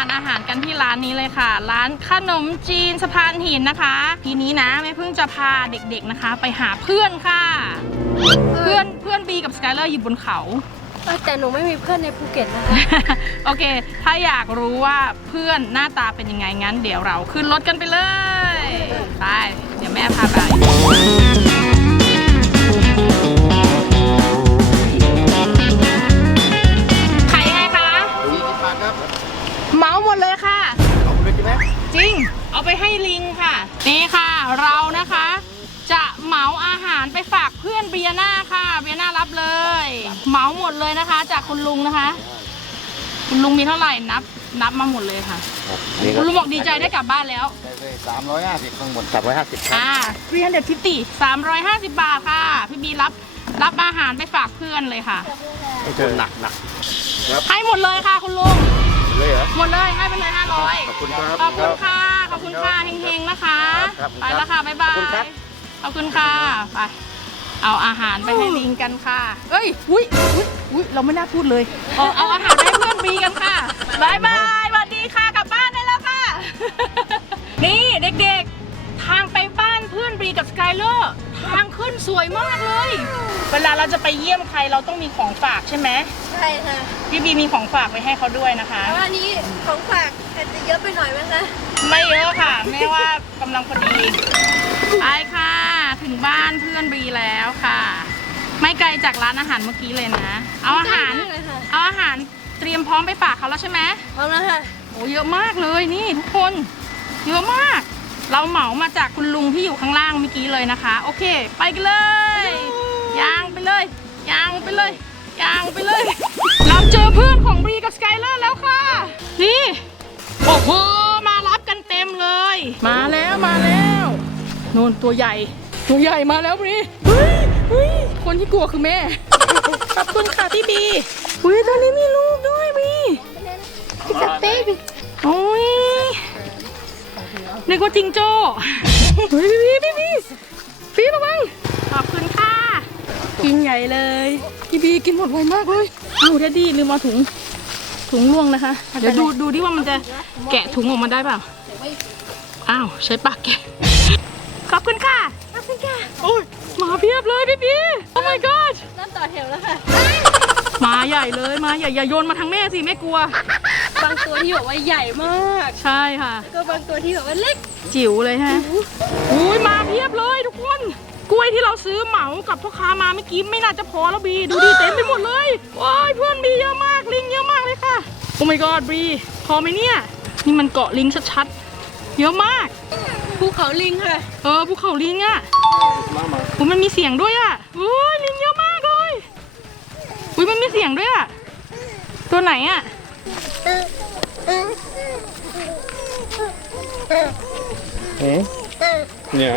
ามาทานอาหารกันที่ร้านนี้เลยค่ะ ร้านขนมจีนสะพานหินนะคะ ทีนี้นะแม่พึ่งจะพาเด็กๆนะคะ ไปหาเพื่อนค่ะ เพื่อนเพื่อนบีกับสกายเลอร์อยู่บนเขา เออแต่หนูไม่มีเพื่อนในภูเก็ตนะคะโอเค ถ้าอยากรู้ว่าเพื่อนหน้าตาเป็นยังไงงั้น เดี๋ยวเราขึ้นรถกันไปเลย ไป เดี๋ยวแม่พาไป ไปให้ลิงค่ะ นี่ค่ะ เรานะคะ จะเหมาอาหารไปฝากเพื่อนเบียนาค่ะ เบียนารับเลย เหมาหมดเลยนะคะ จากคุณลุงนะคะ คุณลุงมีเท่าไหร่นับ นับมาหมดเลยค่ะ นี่คคุรับณลุงบอกดีใจได้กลับบ้านแล้ว ได้เลยสามร้อยห้าสิบทั้งหมดสามร้อยห้าสิบครับอ่า350 350บาทค่ะ พี่บีรับรับอาหารไปฝากเพื่อนเลยค่ะคนหนักหนักครับให้หมดเลยค่ะคุณลุงเลยเหรอ หมดเลยให้ไปเลย500ขอบคุณครับ ขอบคุณค่ะขอบ คุณค่ะเฮงๆนะคะ ครับไปแล้วค่ะ บ๊ายบาขอบคุณครัยบขอบคุณค่ะ ไป เอาอาหารไปให้ลิงกันค่ะ เอ้ย อุ้ยอุ้ยอุ้ยเราไม่น่าพูดเลย เอาเอาอาหารไปให้เพื่อนบีกันค่ะบายบายสวัสดีค่ะ กลับบ้านได้แล้วค่ะ นี่เด็กๆ ทางไปบ้าน เพื่อนบีกับสกายเลอร์ทางขึ้นสวยมากเลย เวลาเราจะไปเยี่ยมใครเราต้องมีของฝากใช่ไหมใช่ค่ะพี่บีมีของฝากไปให้เขาด้วยนะคะ แต่ว่าอันนี้ของฝากอาจจะเยอะไปหน่อยไหมคะไม่เยอะค่ะแม่ว่ากำลังพอดีไปค่ะ ถึงบ้านเพื่อนบีแล้วค่ะ ไม่ไกลจากร้านอาหารเมื่อกี้เลยนะ เอาอาหาร ใกล้มกเลยค่ะเอาอาหารเตรียมพร้อมไปฝากเขาแล้วใช่ไหม พร้อมแล้วค่ะ โอ้เยอะมากเลยนี่ทุกคน เยอะมาก เราเหมามาจากคุณลุงที่อยู่ข้างล่างเมื่อกี้เลยนะคะ โอเค ไปกันเลยยางไปเลยยางไปเลยยางไปเลย เราเจอเพื่อนของบรีกับสกายเลอร์แล้วค่ะ นี่โอ้โหมารับกันเต็มเลย มาแล้วมาแล้วนู่นตัวใหญ่ ตัวใหญ่มาแล้วบรีคนที่กลัวคือแม่ขอบคุณค่ะพี่บีอุ้ยตัวนี้มีลูก นึกว่าจิงโจ้เฮ้ยพี่พี่พี่พี่ระวังขอบคุณค่ะ กินใหญ่เลยพี่บีกินหมดไวมากเลยเอ้าแดดดี้ลืมเอาถุง ถุงล่วงนะคะ เดี๋ยวดูดูดิว่ามันจะแกะถุงออกมาได้เปล่า อ้าว ใช้ปากแกะ ขอบคุณค่ะ ขอบคุณค่ะโอ้ยมาเพียบเลยพี่บีโอ้ my god เริ่มต่อแถวแล้วค่ะ มาใหญ่เลยมาใหญ่อย่าโยนมาทางแม่สิแม่กลัวบาง ตัวที่แบบว่าใหญ่มาก ใช่ค่ะก็บางตัวที่แบบว่าเล็ก จิ๋วเลยฮะอุ้ยมาเพียบเลยทุกคน กล้วยที่เราซื้อเหมากับพ่อค้ามาเมื่อกี้ไม่น่าจะพอแล้วบี ดูดิเต็มไปหมดเลยว้ายเพื่อนบีเยอะมากลิงเยอะมากเลยค่ะ โอ้ my god บีพอไหมเนี่ย นี่มันเกาะลิงชัดๆ เยอะมาก ภูเขาลิงค่ะ เออภูเขาลิงอะมามาอุ้ยมันมีเสียงด้วยอะอุ้ยลิงเยอะมากเลย อุ้ยมันมีเสียงด้วยอะตัวไหนอะ เอ๊ะเนี่ย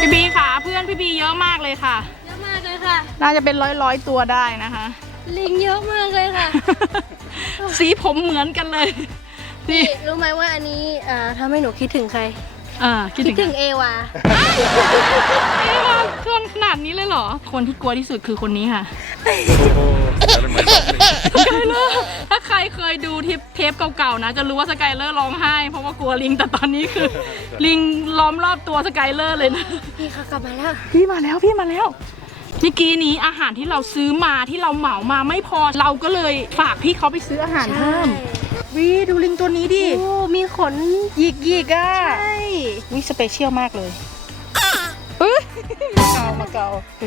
พี่บีค่ะ เพื่อนพี่บีเยอะมากเลยค่ะ เยอะมากเลยค่ะ น่าจะเป็นร้อยร้อยๆตัวได้นะคะ ลิงเยอะมากเลยค่ะ สีผมเหมือนกันเลย นี่นี่รู้ไหมว่าอันนี้อ่าทำให้หนูคิดถึงใคร อ่าคิดคิถึดงถึงเอวาเอ๊ะว่าเครื่องขนาดนี้เลยเหรอ คนที่กลัวที่สุดคือคนนี้ค่ะ โอ้โหแล้วมันเหมือนกันเลยสกายเลอร์ถ้าใครเคยดูทิปเทปเก่าๆนะ จะรู้ว่าสกายเลอร์ร้องไห้ เพราะว่ากลัวลิงแต่ตอนนี้คือ ลิงล้อมรอบตัวสกายเลอร์เลยนะ พี่เขากลับมาแล้วพี่มาแล้วพี่มาแล้วเมื่อกี้นี้อาหารที่เราซื้อมาที่เราเหมามาไม่พอเราก็เลยฝากพี่เขาไปซื้ออาหารเพิ่มวีดูลิงตัวนี้ดิ โอ้มีขนหยิกหยิกๆอะ ใช่ วิสเปเชียลมากเลยเอ้ยมาเกามาเกาเอ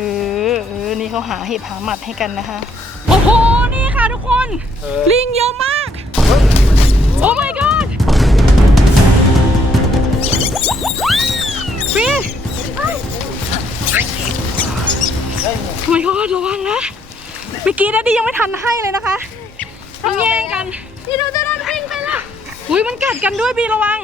อเออนี่เขาหาเห็บหาหมัดให้กันนะคะ โอ้โห นี่ค่ะทุกคน ลิงเยอะมาก โอ้ my god ฟีโอ้ my god ระวังนะ เมื่อกี้ดัดดี้ยังไม่ทันให้เลยนะคะ กัดกันด้วยบีระวัง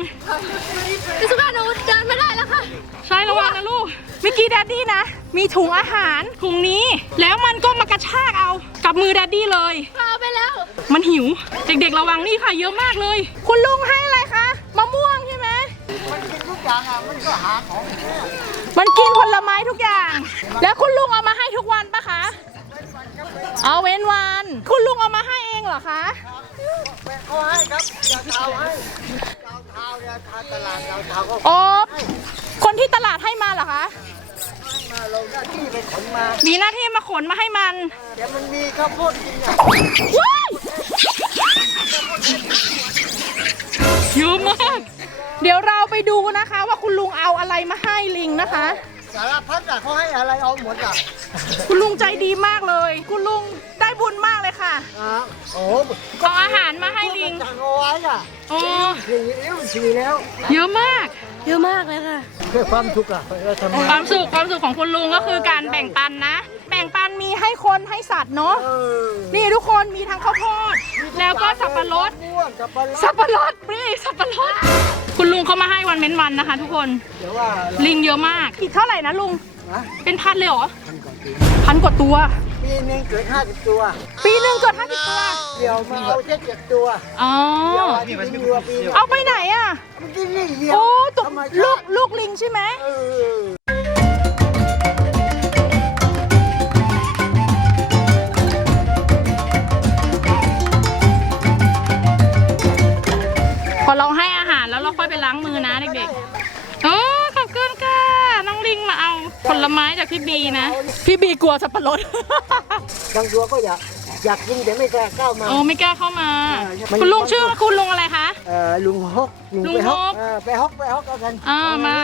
พี่สุกาหนูเดินไม่ได้แล้วค่ะ ใช่ระวังนะลูกเมื่อกี้แดดดี้นะ มีถุงอาหารถุงนี้ แล้วมันก็มากระชากเอากับมือแดดดี้เลย เอาไปแล้ว มันหิว เด็กๆระวังนี่ค่ะ เยอะมากเลย คุณลุงให้อะไรคะอย่างอะมันก็หาของแค่มันกินผลไม้ทุกอย่าง แล้วคุณลุงเอามาให้ทุกวันปะคะ เอาเว้นวัน คุณลุงเอามาให้เองเหรอคะแม่เขาให้ครับยาเท้าให้ยาเท้ายาเท้าตลาดยาเท้าก็อ๋อคนที่ตลาดให้มาเหรอคะมาลงหน้าที่ไปขนมา มีหน้าที่มาขนมาให้มัน เดี๋ยวมันมีข้าวโพดกินอะว้ายเยอะมาก เดี๋ยวเราไปดูนะคะ ว่าคุณลุงเอาอะไรมาให้ลิงนะคะ สารพัดอะเขาให้อะไรเอาหมดอะ คุณลุงใจดีมากเลย คุณลุงได้บุญมากเลยค่ะ อะโอ้เอาอาหารมาให้ลิงสั่งเอาไว้อะโอ้สี่นิ้วสี่แล้วเยอะมาก เยอะมากเลยค่ะ เพื่อความสุขอะเราทำไงความสุขความสุขของคุณลุงก็คือการแบ่งปันนะ แบ่งปันมีให้คนให้สัตว์เนาะ เออนี่ทุกคนมีทั้งข้าวโพด แล้วก็สับปะรด ม่วงสับปะรดสับปะรดนี่สับปะรด คุณลุงเขามาให้วันเม้นวันนะคะ ทุกคน เดี๋ยวว่าเราลิงเยอะมาก อีกเท่าไหร่นะลุง นะเป็นพันเลยเหรอทำก่อนดี พันกว่าตัว ปีหนึงเกิดห้าสิบตัว ปีหนึ่งเกิดห้าสิบตัว เดี๋ยวมาเอาแค่เจ็ดตัวอ๋อ เดี๋ยวอันนี้มันมีวัวปีเอาไปไหนอะ เมื่อกี้นี่เดียวโอ้ตุกธรรมลูชากติลูกลิงใช่ไหม เออพอเราให้ ไม้จากพี่บีนะ พี่บีกลัวสับปะรด บางตัวก็อยากอยากกินแต่ไม่กล้าก้าวมา โอ้ไม่กล้าเข้ามามันคุณลุงชื่อคุณลุงอะไรคะ เออลุงฮอกลุงลุงไปฮอกฮอกเออไปฮอกไปฮอกเอากันอ่าเอมา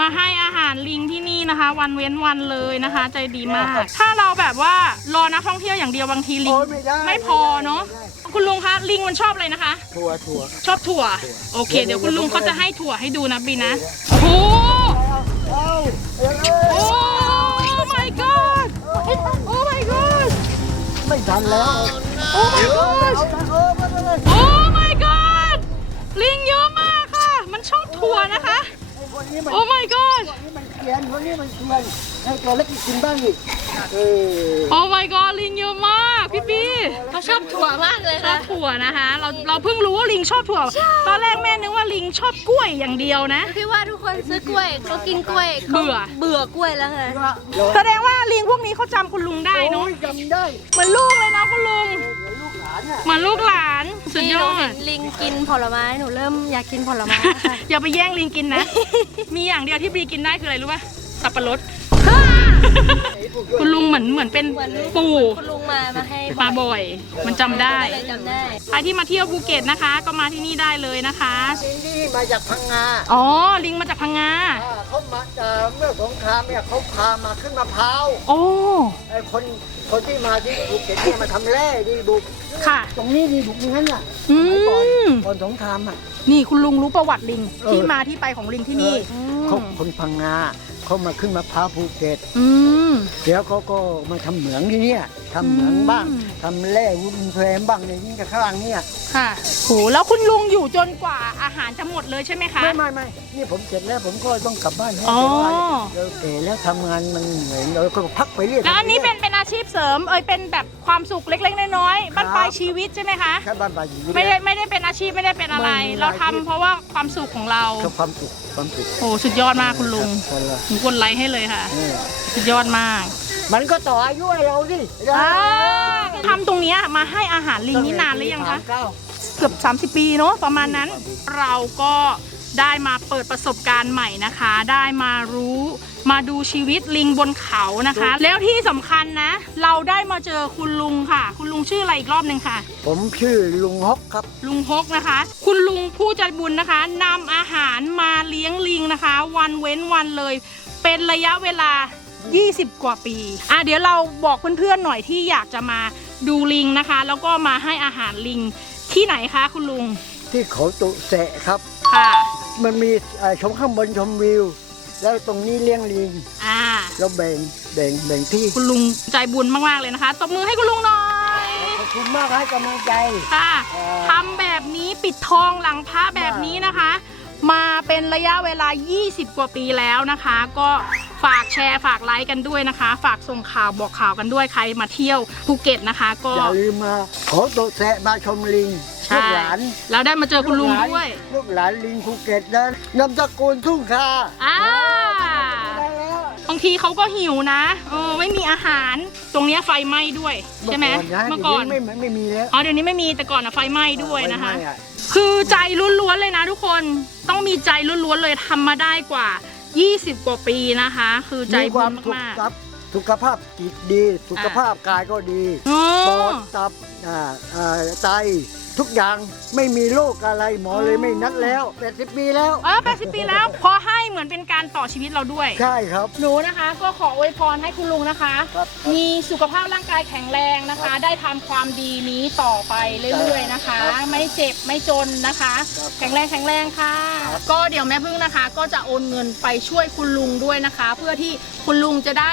มาให้อาหารลิงที่นี่นะคะ วันเว้นวันเลยนะคะ ใจดีมาก ถ้าเราแบบว่ารอนักท่องเที่ยวอย่างเดียวบางทีลิง โอ้ยไม่ได้ไม่พอเนาะ ไม่ได้คุณลุงคะลิงมันชอบอะไรนะคะ ถั่วถั่วชอบถั่ว โอเค เดี๋ยวคุณลุงเขาจะให้ถั่วให้ดูนะบีนะ โอ้โห เอาเอาเอาโอ้ my god โอ้ my god ไม่ทันแล้ว โอ้ my god เอาละเออมาเลยโอ้ my god ลิงเยอะมากค่ะ มันชอบถั่วนะคะไอ้คนนี้มันโอ้ my god คนนี้มันเขียนคนนี้มันเขียนให้ตัวเล็กกินบ้างดิเออ โอ้ my god ลิงเยอะมากพี่ปี เขาชอบถั่วมากเลยชอค่ะบถั่วนะคะ เราเราเพิ่งรู้ว่าลิงชอบถั่ว ตอนแรกแม่นึกว่าลิงชอบกล้วยอย่างเดียวนะ พี่ว่าทุกคนซื้อกล้วยเขากินกล้วยเบื่อ เบื่อกล้วยแล้วค่ะแสดงว่าลิงพวกนี้เขาจำคุณลุงได้เนาะโอ้ยจำได้เหมือนลูกเลยนะคุณลุงเดี๋ยวลูกหลานอะเหมือนลูกหลานสุดนี่ยหนูอเห็ด นลิงกินผลไม้หนูเริ่มอยากกินผลไม้แล้วค่ะอย่าไปแย่งลิงกินนะ มีอย่างเดียวที่บีกินได้คืออะไรรู้ป่ะ สับปะรด คุณลุงเหมือนเหมือนเป็นเหมือนปู่คุณลุงมามาให้มาบ่อย มันจำได้ก็เลยจำได้ใครที่มาเที่ยวภูเก็ตนะคะ ก็มาที่นี่ได้เลยนะคะ ลิงที่มาจากพังงาอ๋อลิงมาจากพังงาอ่าเขามาเอ่อเมื่อสงครามเนี่ยเขาพามาขึ้นมะพร้าวโอ้ ไอ้คนคนที่มาที่ภูเก็ตเนี่ยมาทำแร่ดีบุกค่ะ ตรงนี้ดีบุกงั้นอะอืก่อนมก่อนสงครามอะ นี่คุณลุงรู้ประวัติลิงเออ ที่มาที่ไปของลิงที่นี่เขาคนพังงา เขามาขึ้นมะพร้าวภูเก็ตอืม เดี๋ยวเขาก็มาทำเหมืองที่เนี่ย ทำเหมืองบ้างอืมทำแร่วุ้นแฟมบ้างในนี้กับข้างล่างเนี่ยค่ะโหแล้วคุณลุงอยู่จนกว่าอาหารจะหมดเลยใช่ไหมคะ ไม่ไม่ไม่นี่ผมเสร็จแล้วผมก็ต้องกลับบ้านแล้วอ๋อเดี๋ยวว่าเราแก่แล้วทำงานมันเหนื่อยเราก็พักไปเรื่อย แล้วอันนี้เป็นเป็นอาชีพเสริมเอยเป็นแบบความสุขเล็กๆน้อยๆบ้านปลายชีวิตใช่ไหมคะ แค่บ้านปลายอยู่ไม่ได้ไม่ได้เป็นอาชีพไม่ได้เป็นอะไรไม่มีเราทำอาชีพเพราะว่าความสุขของเราก็ความสุขความสุขโอ้สุดยอดมากคุณลุงคนละหนูกดไลค์ให้เลยค่ะ เออสุดยอดมาก มันก็ต่ออายุให้เราสิอ่าทำตรงเนี้ยมาให้อาหารลิงนี่นานหรือยังคะเก้าเกือบ 30 ปีเนาะประมาณนั้น เราก็ได้มาเปิดประสบการณ์ใหม่นะคะ ได้มารู้มาดูชีวิตลิงบนเขานะคะ แล้วที่สำคัญนะ เราได้มาเจอคุณลุงค่ะ คุณลุงชื่ออะไรอีกรอบหนึ่งค่ะ ผมชื่อลุงฮอกครับ ลุงฮกนะคะ คุณลุงผู้ใจบุญนะคะนำอาหารมาเลี้ยงลิงนะคะ วันเว้นวันเลย เป็นระยะเวลา 20 กว่าปี อะเดี๋ยวเราบอกเพื่อนๆหน่อยที่อยากจะมาดูลิงนะคะ แล้วก็มาให้อาหารลิงที่ไหนคะคุณลุง ที่เขาตุเสะครับ ค่ะ มันมีเอ่อชมข้างบนชมวิว แล้วตรงนี้เลี้ยงลิงอ่า แล้วแบ่งแบ่งแบ่งที่คุณลุงใจบุญมากๆเลยนะคะ ตบมือให้คุณลุงหน่อย ขอบคุณมากให้กำลังใจ ค่ะเอ่อทำแบบนี้ปิดทองหลังพระแบบนี้นะคะ มาเป็นระยะเวลา 20 กว่าปีแล้วนะคะ ก็ ฝากแชร์ฝากไลค์กันด้วยนะคะ ฝากส่งข่าวบอกข่าวกันด้วยใครมาเที่ยวภูเก็ตนะคะ ก็อย่าลืมมาขอโตะแสะมาชมลิงลูใช่กหลานแล้วได้มาเจอคุณลุงด้วย ลูกหลานลิงภูเก็ตนะนำตระกูลทุ่งคาอ่า ได้แล้วบางทีเขาก็หิวนะเออไม่มีอาหาร ตรงเนี้ยไฟไหม้ด้วย ใช่ไหมเมื่เมื่ออก่ก่ออนนนะเดี๋ยวนี้ไม่ไม่มีแล้วอ๋อ เดี๋ยวนี้ไม่มี แต่ก่อนอะไฟไหม้ด้วยนะคะไม่ไม่อคือใจล้วนๆเลยนะทุกคน ต้องมีใจล้วนๆเลยทำมาได้กว่า 20 กว่าปีนะคะ คือใจมีคบุวาญมสุขมาก ครับสุขภาพจิตดี สุขภาพกายก็ดีๆอ๋ปออดตับอ่าอ่าไต ทุกอย่างไม่มีโรคอะไรหมอเลยไม่นัดแล้ว 80 ปีแล้ว เออ80 ปีแล้วพอให้เหมือนเป็นการต่อชีวิตเราด้วย ใช่ครับ หนูนะคะ ก็ขออวยพรให้คุณลุงนะคะครับมีสุขภาพร่างกายแข็งแรงนะคะ ได้ทำความดีนี้ต่อไปเรื่อยๆนะคะ ครับไม่เจ็บไม่จนนะคะ ครับแข็งแรงแข็งแรงค่ะก็เดี๋ยวแม่พึ่งนะคะ ก็จะโอนเงินไปช่วยคุณลุงด้วยนะคะ เพื่อที่คุณลุงจะได้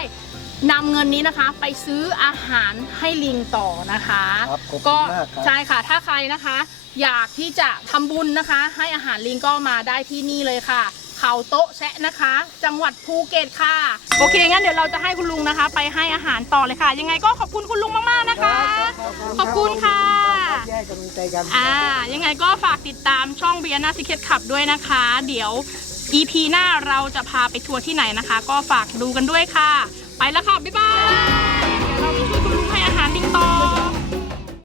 นำเงินนี้นะคะไปซื้ออาหารให้ลิงต่อนะคะครับขอบคุณก็มากครับ ใช่ค่ะถ้าใครนะคะ อยากที่จะทำบุญนะคะ ให้อาหารลิงก็มาได้ที่นี่เลยค่ะ เขาโต๊ะแชะนะคะ จังหวัดภูเก็ตค่ะ โอเคงั้นเดี๋ยวเราจะให้คุณลุงนะคะ ไปให้อาหารต่อเลยค่ะ ยังไงก็ขอบคุณคุณลุงมากๆนะคะ ขอบคุณค่ะ แยกกำลังใจกัน อ่า ยังไงก็ฝากติดตามช่อง b บียนาซิเคทขับด้วยนะคะ เดี๋ยว EP หน้าเราจะพาไปทัวร์ที่ไหนนะคะ ก็ฝากดูกันด้วยค่ะไป แล้วค่ะ บ๊ายบาย